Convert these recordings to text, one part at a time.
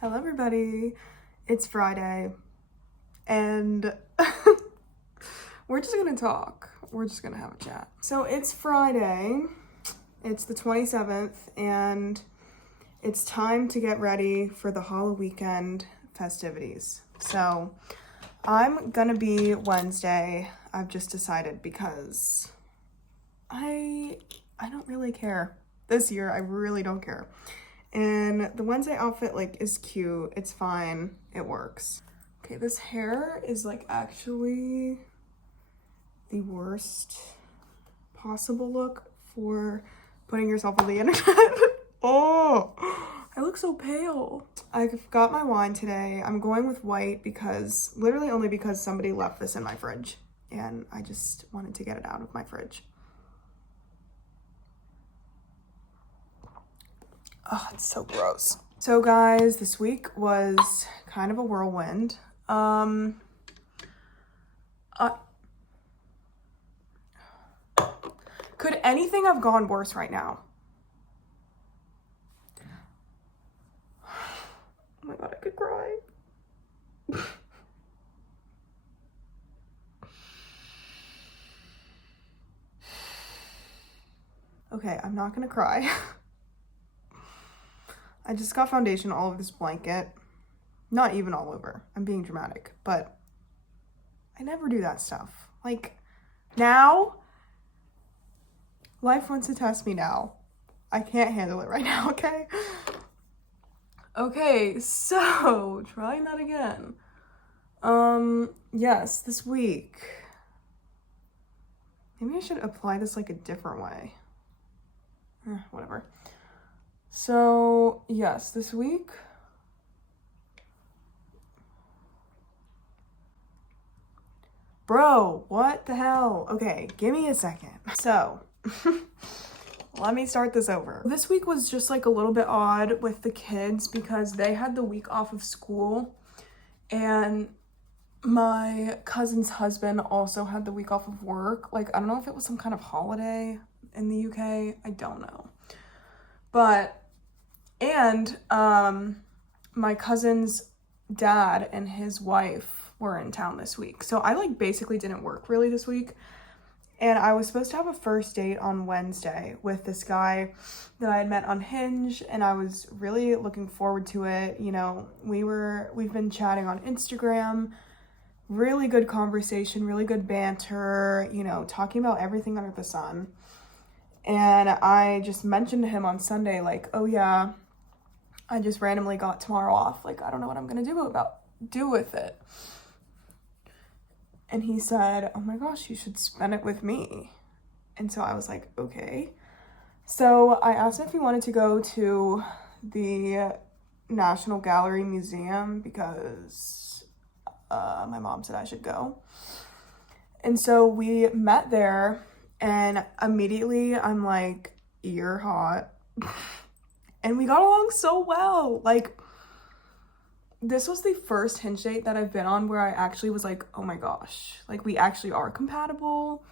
Hello everybody, it's Friday and we're just gonna talk. We're just gonna have a chat. So it's Friday, it's the 27th, and it's time to get ready for the Halloween weekend festivities. So I'm gonna be Wednesday, I've just decided, because I don't really care. This year, I really don't care. And the Wednesday outfit, is cute. It's fine. It works. Okay, this hair is, actually the worst possible look for putting yourself on the internet. Oh, I look so pale. I've got my wine today. I'm going with white because, literally only because somebody left this in my fridge. And I just wanted to get it out of my fridge. Oh, it's so gross. So guys, this week was kind of a whirlwind. Could anything have gone worse right now? Oh my God, I could cry. Okay, I'm not gonna cry. I just got foundation all over this blanket. Not even all over. I'm being dramatic, but I never do that stuff. Now, life wants to test me now. I can't handle it right now, okay? Okay, so, trying that again. Yes, this week. Maybe I should apply this a different way. Whatever. So, yes, this week. Bro, what the hell? Okay, give me a second. So, let me start this over. This week was just a little bit odd with the kids because they had the week off of school, and my cousin's husband also had the week off of work. I don't know if it was some kind of holiday in the UK. I don't know. And my cousin's dad and his wife were in town this week. So I basically didn't work really this week. And I was supposed to have a first date on Wednesday with this guy that I had met on Hinge, and I was really looking forward to it. You know, we've been chatting on Instagram, really good conversation, really good banter, you know, talking about everything under the sun. And I just mentioned to him on Sunday, oh yeah, I just randomly got tomorrow off. I don't know what I'm gonna do with it. And he said, oh my gosh, you should spend it with me. And so I was like, okay. So I asked him if he wanted to go to the National Gallery Museum because my mom said I should go. And so we met there, and immediately I'm like, you're hot. And we got along so well. This was the first Hinge date that I've been on where I actually was like, oh my gosh, we actually are compatible.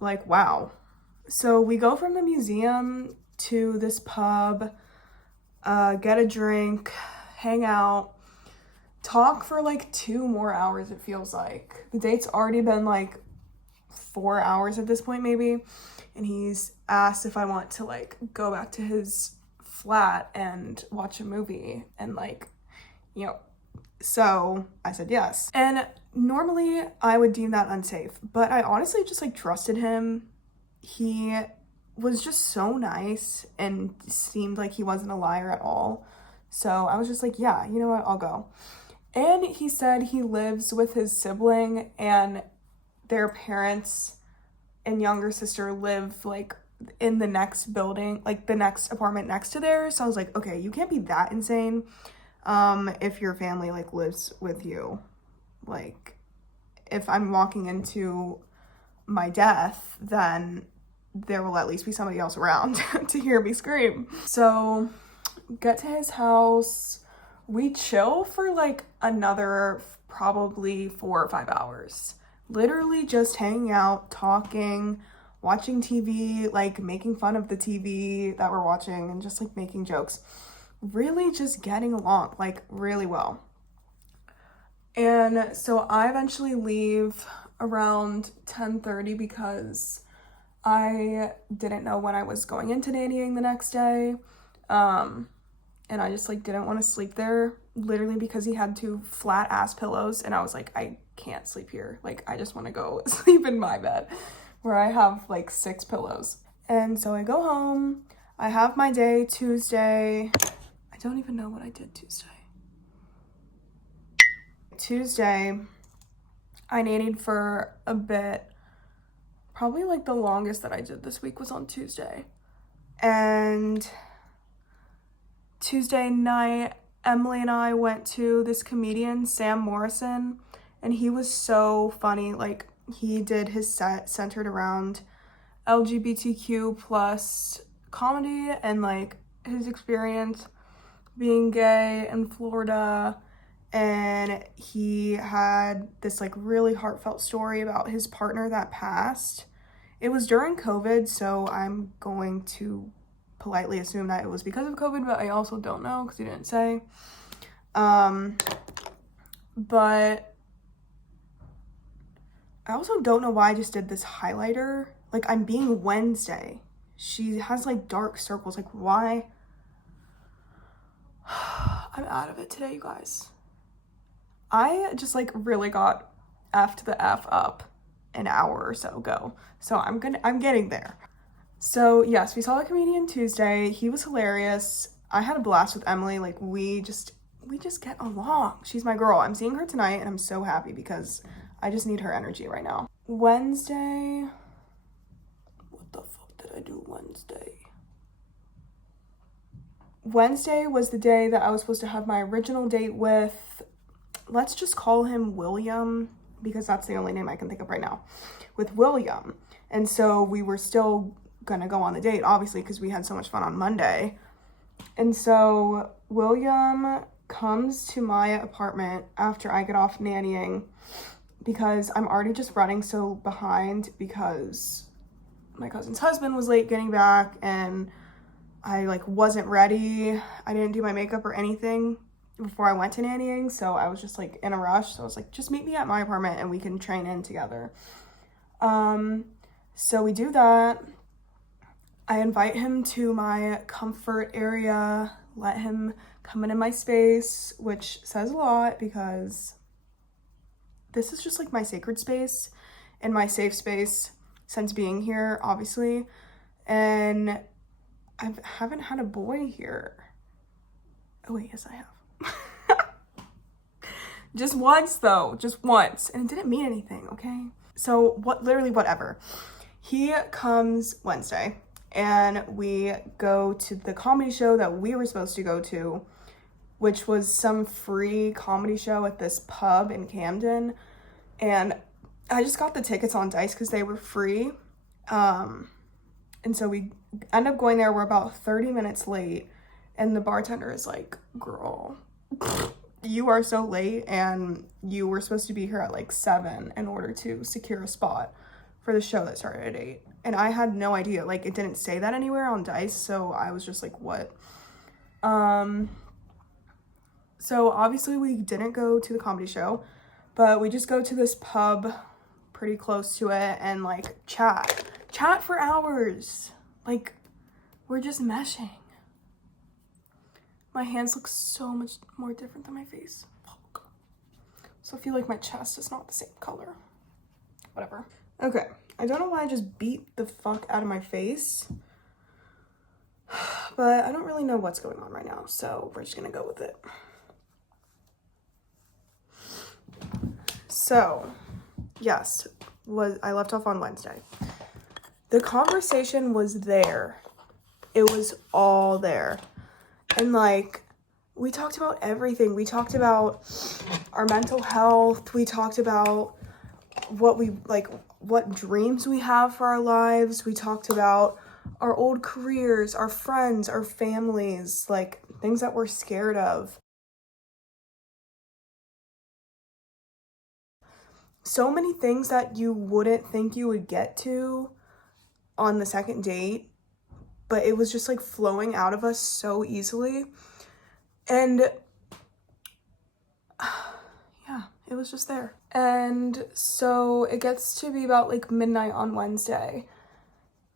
Wow. So we go from the museum to this pub, get a drink, hang out, talk for 2 more hours, it feels like. The date's already been 4 hours at this point, maybe. And he's asked if I want to go back to his flat and watch a movie and you know, so I said yes. And normally I would deem that unsafe, but I honestly just trusted him. He was just so nice and seemed like he wasn't a liar at all. So I was just yeah, you know what, I'll go. And he said he lives with his sibling, and their parents and younger sister live in the next building, the next apartment next to theirs. So I was like, okay, you can't be that insane. If your family lives with you, if I'm walking into my death, then there will at least be somebody else around to hear me scream. So get to his house, we chill for another probably 4 or 5 hours, literally just hanging out, talking, watching TV, making fun of the TV that we're watching, and just making jokes. really just getting along, like really well. And so I eventually leave around 10:30 because I didn't know when I was going into nannying the next day. And I just like didn't want to sleep there, literally because he had 2 flat ass pillows and I was like, I can't sleep here. Like I just want to go sleep in my bed where I have like 6 pillows. And so I go home. I have my day Tuesday. I don't even know what I did Tuesday. Tuesday, I nannied for a bit. Probably like the longest that I did this week was on Tuesday. And Tuesday night, Emily and I went to this comedian, Sam Morrison, and he was so funny. Like he did his set centered around LGBTQ plus comedy and like his experience being gay in Florida. And he had this like really heartfelt story about his partner that passed. It was during COVID, so I'm going to politely assume that it was because of COVID, but I also don't know because he didn't say. But I also don't know why I just did this highlighter. Like I'm being Wednesday. She has like dark circles. Like why? I'm out of it today, you guys. I just like really got effed the F up an hour or so ago. So I'm getting there. So yes, we saw the comedian Tuesday. He was hilarious. I had a blast with Emily. Like we just get along. She's my girl. I'm seeing her tonight and I'm so happy because I just need her energy right now. Wednesday. What the fuck did I do Wednesday? Wednesday was the day that I was supposed to have my original date with, let's just call him William because that's the only name I can think of right now, with William. And so we were still gonna go on the date, obviously, because we had so much fun on Monday. And so William comes to my apartment after I get off nannying because I'm already just running so behind because my cousin's husband was late getting back and I like wasn't ready. I didn't do my makeup or anything before I went to nannying, so I was just like in a rush. So I was like, just meet me at my apartment and we can train in together. So we do that. I invite him to my comfort area, let him come into my space, which says a lot because this is just like my sacred space and my safe space since being here, obviously. And I haven't had a boy here. Oh wait, yes I have. Just once though, just once. And it didn't mean anything, okay? So literally whatever. He comes Wednesday and we go to the comedy show that we were supposed to go to, which was some free comedy show at this pub in Camden. And I just got the tickets on Dice because they were free. And so we end up going there. We're about 30 minutes late. And the bartender is like, girl, you are so late. And you were supposed to be here at like 7 in order to secure a spot for the show that started at 8. And I had no idea. Like, it didn't say that anywhere on Dice. So I was just like, what? So obviously we didn't go to the comedy show. But we just go to this pub pretty close to it and like chat for hours. Like we're just meshing. My hands look so much more different than my face. Fuck. So I feel like my chest is not the same color. Whatever. Okay. I don't know why I just beat the fuck out of my face. But I don't really know what's going on right now. So we're just gonna go with it. So, yes, I left off on Wednesday. The conversation was there. It was all there. And like, we talked about everything. We talked about our mental health. We talked about what dreams we have for our lives. We talked about our old careers, our friends, our families, like things that we're scared of. So many things that you wouldn't think you would get to on the second date, but it was just like flowing out of us so easily. And yeah, it was just there. And so it gets to be about like midnight on Wednesday.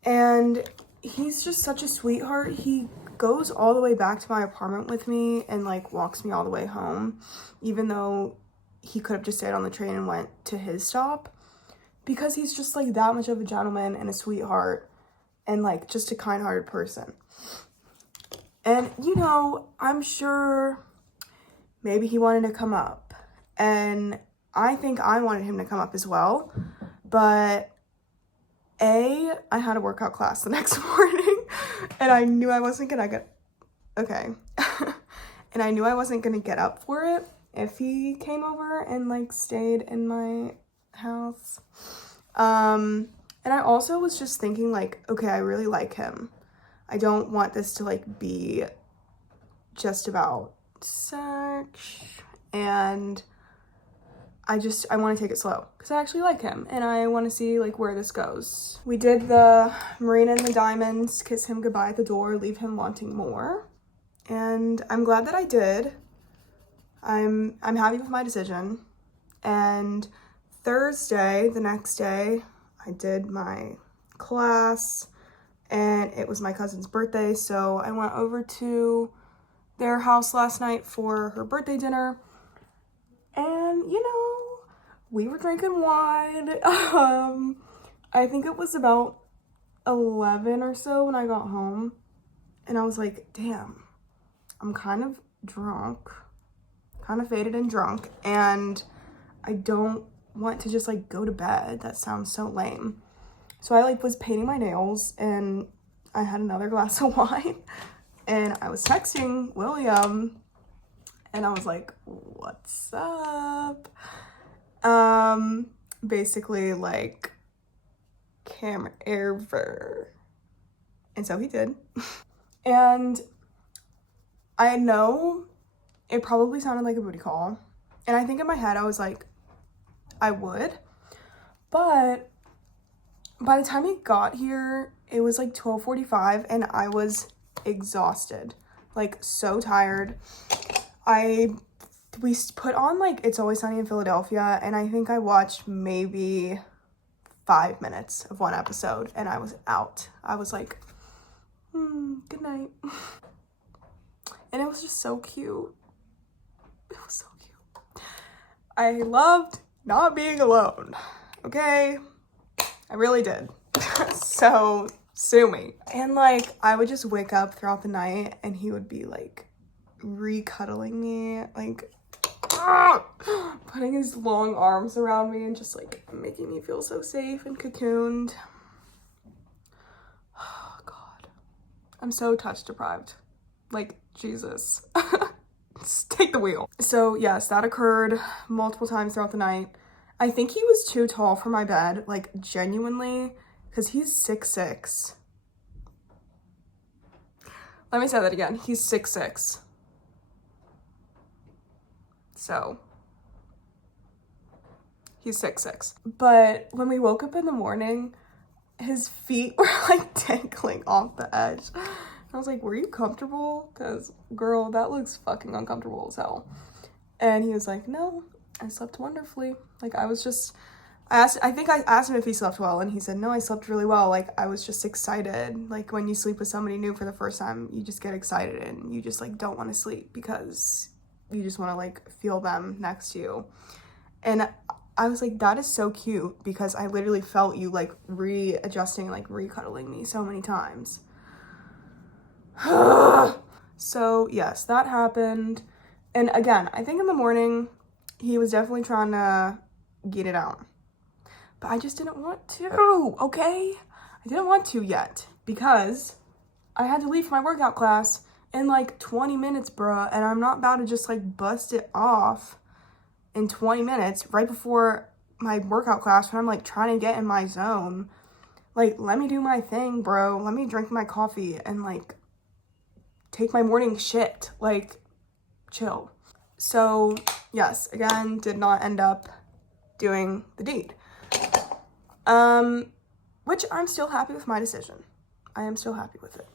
And he's just such a sweetheart. He goes all the way back to my apartment with me and like walks me all the way home, even though he could have just stayed on the train and went to his stop, because he's just like that much of a gentleman and a sweetheart and like just a kind-hearted person. And you know, I'm sure maybe he wanted to come up, and I think I wanted him to come up as well, but I had a workout class the next morning, and I knew I wasn't gonna get, okay, and I knew I wasn't gonna get up for it if he came over and like stayed in my house. And I also was just thinking like, okay, I really like him. I don't want this to like be just about sex, and I want to take it slow because I actually like him and I want to see like where this goes. We did the Marina and the Diamonds, kiss him goodbye at the door, leave him wanting more. And I'm glad that I did. I'm happy with my decision. And Thursday, the next day, I did my class and it was my cousin's birthday. So I went over to their house last night for her birthday dinner. And, you know, we were drinking wine. I think it was about 11 or so when I got home. And I was like, damn, I'm kind of drunk, kind of faded and drunk. And I don't want to just like go to bed. That sounds so lame. So I like was painting my nails and I had another glass of wine. And I was texting William. And I was like, what's up? Basically like, come over. And so he did. And I know it probably sounded like a booty call. And I think in my head, I was like, I would. But by the time he got here, it was like 12:45 and I was exhausted. Like so tired. We put on like It's Always Sunny in Philadelphia, and I think I watched maybe 5 minutes of one episode and I was out. I was like, good night. And it was just so cute. It was so cute. I loved not being alone, okay? I really did. So sue me. And like I would just wake up throughout the night and he would be like re-cuddling me, like putting his long arms around me and just like making me feel so safe and cocooned. Oh God, I'm so touch deprived, like Jesus. Just take the wheel. So yes, that occurred multiple times throughout the night. I think he was too tall for my bed, like genuinely, because he's 6'6". Let me say that again. He's 6'6". So he's 6'6". But when we woke up in the morning, his feet were like dangling off the edge. I was like, were you comfortable? Because girl, that looks fucking uncomfortable as hell. And he was like, no, I slept wonderfully. Like I think I asked him if he slept well, and he said, no, I slept really well. Like I was just excited. Like when you sleep with somebody new for the first time, you just get excited and you just like don't want to sleep because you just want to like feel them next to you. And I was like, that is so cute, because I literally felt you like readjusting, like re-cuddling me so many times. So yes, that happened. And again, I think in the morning he was definitely trying to get it out, but I just didn't want to. Okay, I didn't want to yet because I had to leave for my workout class in like 20 minutes, bruh, and I'm not about to just like bust it off in 20 minutes right before my workout class when I'm like trying to get in my zone. Like, let me do my thing, bro. Let me drink my coffee and like take my morning shit. Like, chill. So yes, again, did not end up doing the deed. Which I'm still happy with my decision. I am still happy with it.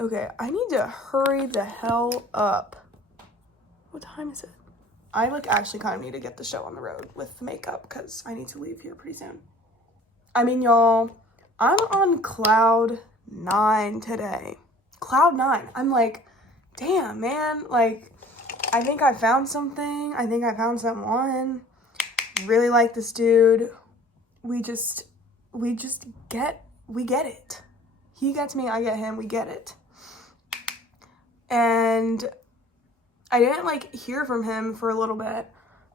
Okay, I need to hurry the hell up What time is it? I like actually kind of need to get the show on the road with makeup because I need to leave here pretty soon. I mean, y'all, I'm on cloud 9 today. Cloud 9. I'm like, damn, man. Like, I think I found something. I think I found someone. Really like this dude. We get it. He gets me, I get him, we get it. And I didn't like hear from him for a little bit.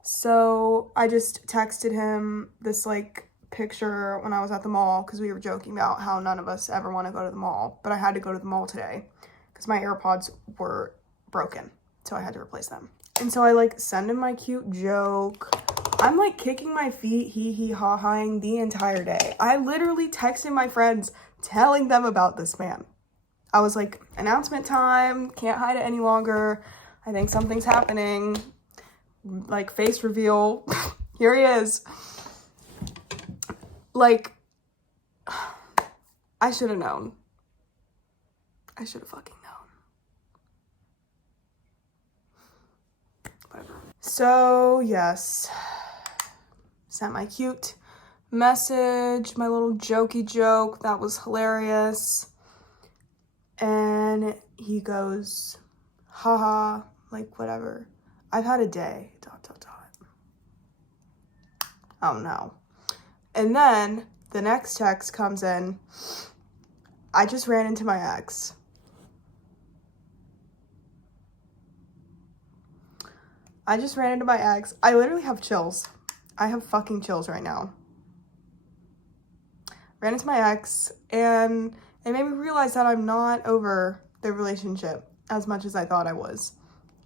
So I just texted him this like picture when I was at the mall because we were joking about how none of us ever want to go to the mall. But I had to go to the mall today because my AirPods were broken. So I had to replace them. And so I like send him my cute joke. I'm like kicking my feet, hee ha-haing the entire day. I literally texted my friends telling them about this man. I was like, announcement time, can't hide it any longer. I think something's happening. Like, face reveal. Here he is. Like, I should have known. I should have fucking known. Whatever. So, yes. Sent my cute message, my little jokey joke. That was hilarious. And he goes, haha, like, whatever. I've had a day, ... Oh, no. And then the next text comes in. I just ran into my ex. I literally have chills. I have fucking chills right now. Ran into my ex, and it made me realize that I'm not over the relationship as much as I thought I was.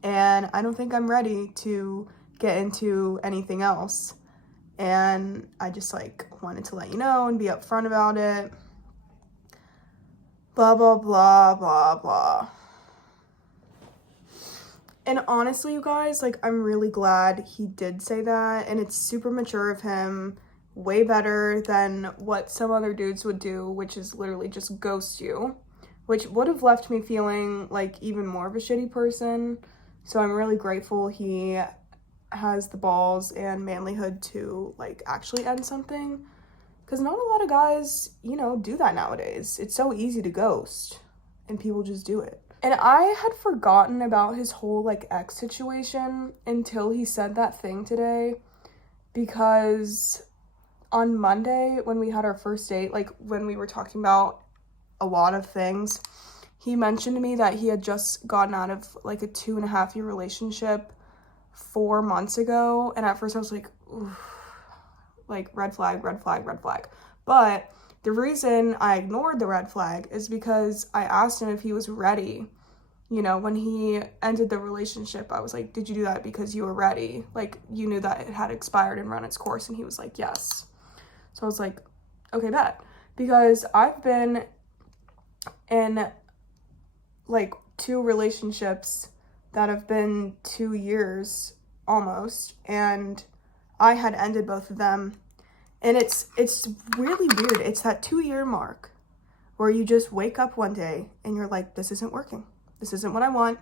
And I don't think I'm ready to get into anything else. And I just like wanted to let you know and be upfront about it. Blah, blah, blah, blah, blah. And honestly, you guys, like, I'm really glad he did say that. And it's super mature of him. Way better than what some other dudes would do, which is literally just ghost you. Which would have left me feeling like even more of a shitty person. So I'm really grateful he has the balls and manlyhood to, like, actually end something. Because not a lot of guys, you know, do that nowadays. It's so easy to ghost. And people just do it. And I had forgotten about his whole, like, ex situation until he said that thing today. Because on Monday, when we had our first date, like, when we were talking about a lot of things, he mentioned to me that he had just gotten out of, like, a 2.5-year relationship 4 months ago. And at first I was like, oof, like, red flag, red flag, red flag. But the reason I ignored the red flag is because I asked him if he was ready. You know, when he ended the relationship, I was like, did you do that because you were ready? Like, you knew that it had expired and run its course. And he was like, yes. So I was like, okay, bet. Because I've been in, like, 2 relationships that have been 2 years almost. And I had ended both of them. And it's really weird. It's that 2-year mark where you just wake up one day and you're like, this isn't working. This isn't what I want.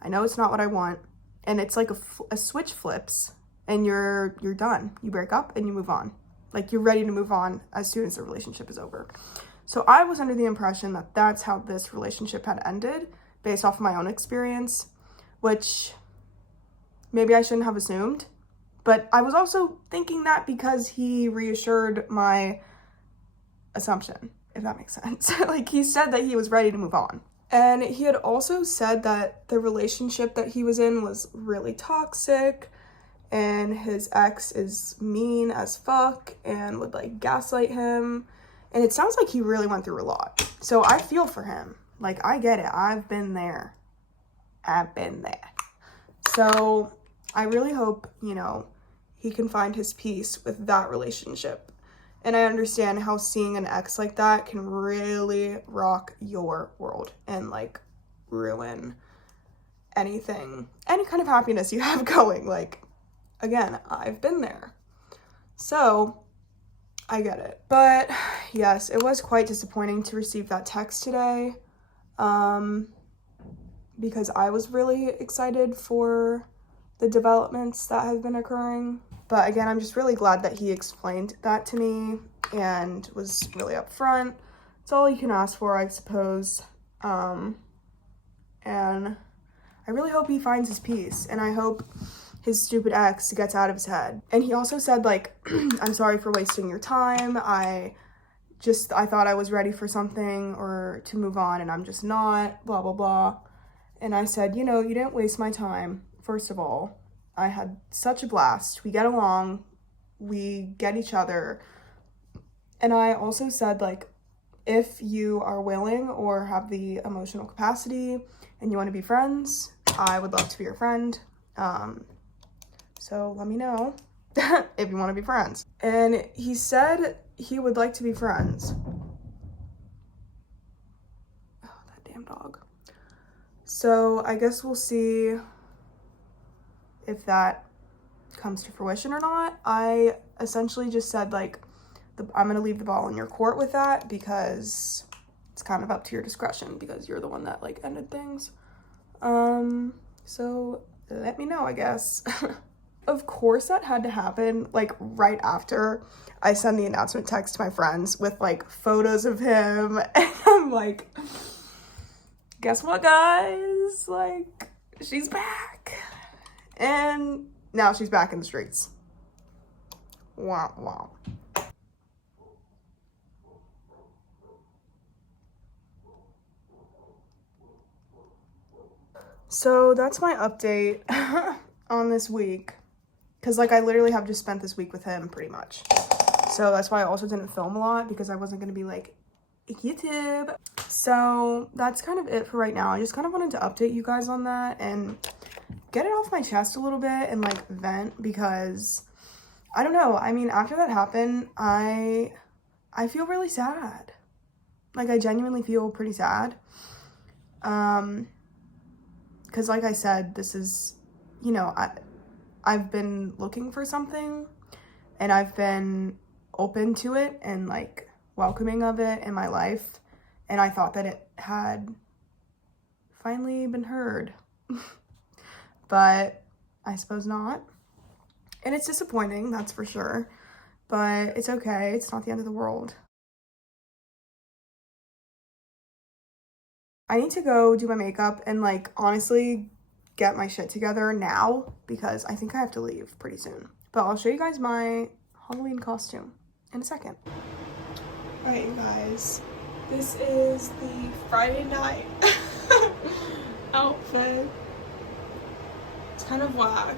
I know it's not what I want. And it's like a switch flips and you're done. You break up and you move on. Like, you're ready to move on as soon as the relationship is over. So I was under the impression that that's how this relationship had ended based off of my own experience, which maybe I shouldn't have assumed. But I was also thinking that because he reassured my assumption, if that makes sense. Like, he said that he was ready to move on. And he had also said that the relationship that he was in was really toxic and his ex is mean as fuck and would, like, gaslight him. And it sounds like he really went through a lot. So I feel for him. Like, I get it. I've been there. So I really hope, you know, he can find his peace with that relationship. And I understand how seeing an ex like that can really rock your world and, like, ruin anything, any kind of happiness you have going. Like, again, I've been there. So I get it. But yes, it was quite disappointing to receive that text today. Because I was really excited for the developments that have been occurring. But again, I'm just really glad that he explained that to me and was really upfront. It's all you can ask for, I suppose. And I really hope he finds his peace, and I hope his stupid ex gets out of his head. And he also said, like, I'm sorry for wasting your time. I thought I was ready for something or to move on, and I'm just not, blah, blah, blah. And I said, you know, you didn't waste my time. First of all, I had such a blast. We get along. We get each other. And I also said, like, if you are willing or have the emotional capacity and you want to be friends, I would love to be your friend. So let me know if you want to be friends. And he said he would like to be friends. Oh, that damn dog. So I guess we'll see if that comes to fruition or not. I essentially just said, like, I'm gonna leave the ball in your court with that, because it's kind of up to your discretion, because you're the one that, like, ended things. So let me know, I guess. Of course that had to happen, like, right after I send the announcement text to my friends with, like, photos of him, and I'm like, guess what, guys? Like, she's back. And now she's back in the streets. Wow, wow. So that's my update on this week. Because, like, I literally have just spent this week with him, pretty much. So that's why I also didn't film a lot, because I wasn't going to be, like, YouTube. So that's kind of it for right now. I just kind of wanted to update you guys on that and get it off my chest a little bit and, like, vent, because I don't know. I mean, after that happened, I feel really sad. Like, I genuinely feel pretty sad. Because, like I said, this is, you know, I've been looking for something, and I've been open to it and, like, welcoming of it in my life, and I thought that it had finally been heard. But I suppose not. And it's disappointing, that's for sure, but it's okay. It's not the end of the world. I need to go do my makeup and, like, honestly get my shit together now, because I think I have to leave pretty soon. But I'll show you guys my Halloween costume in a second. Alright, you guys. This is the Friday night outfit. It's kind of whack.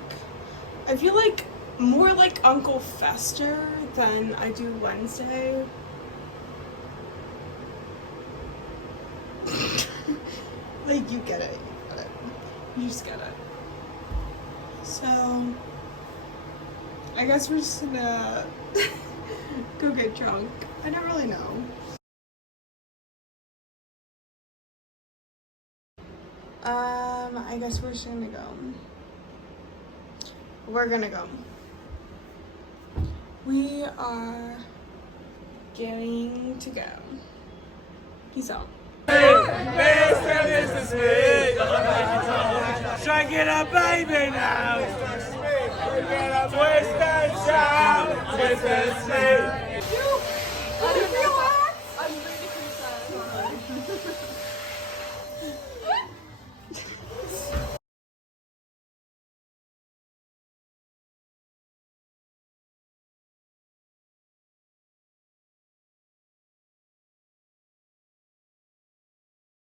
I feel like more like Uncle Fester than I do Wednesday. Like, you get it. You just get it. So, I guess we're just gonna go get drunk. I don't really know. I guess we're just gonna go. We're gonna go. We are going to go. Peace out. Mr. Smith, try to get a baby now. Twist and shout, Mr. Smith.